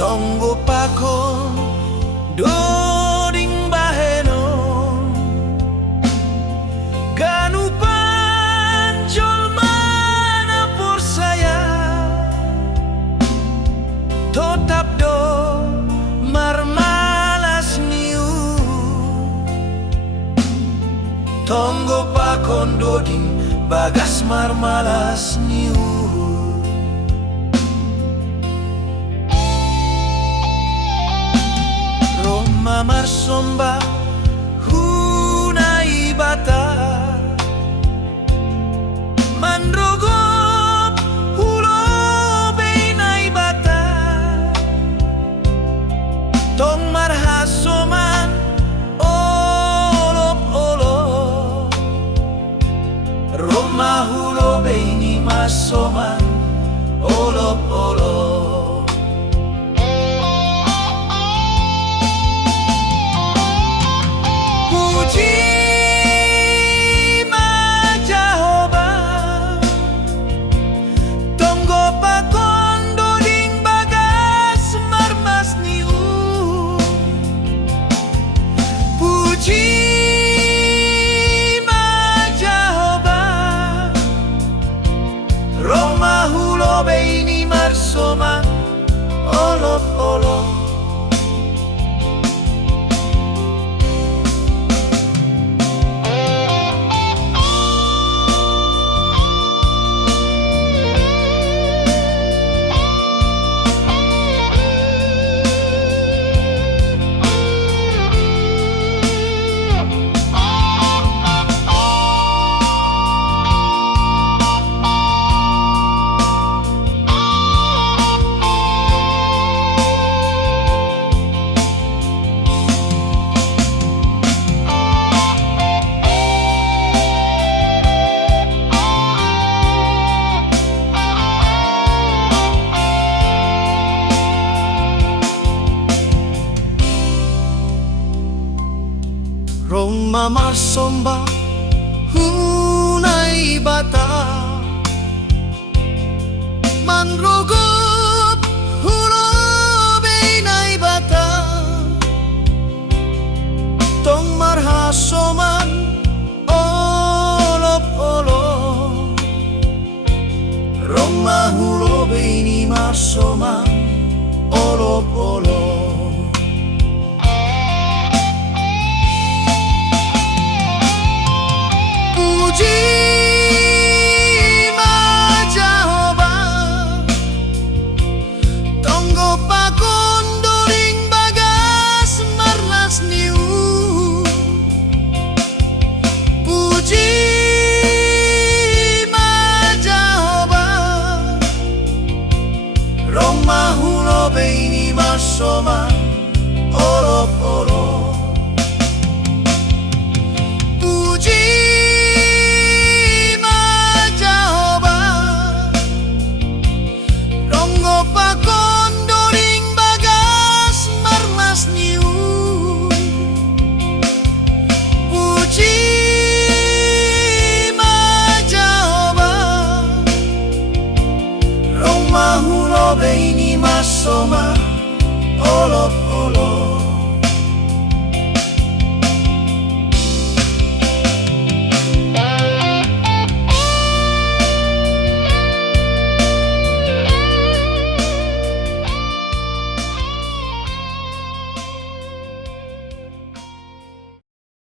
Tonggo pakon doding bahenon, Ganupan jolma na porsaya, Totap do marmalas niu, Tonggo pakon doding Bagas Marmalas niu. Marsombah Naibata, Manrogop lobei Naibata, Tong marhasoman olob, Roma lobei ni marsoman olob. Puji Jahowa, Tonggo pakon doding Bagas Marmalas niu. Puji Jahowa, Roma lobei ni marsoman olob. Roma marsombah Naibata, Manrogop lobei Naibata, Tong marhasoman olob. Roma lobei ni marsoman olob. Puji Jahowa, Tonggo pakon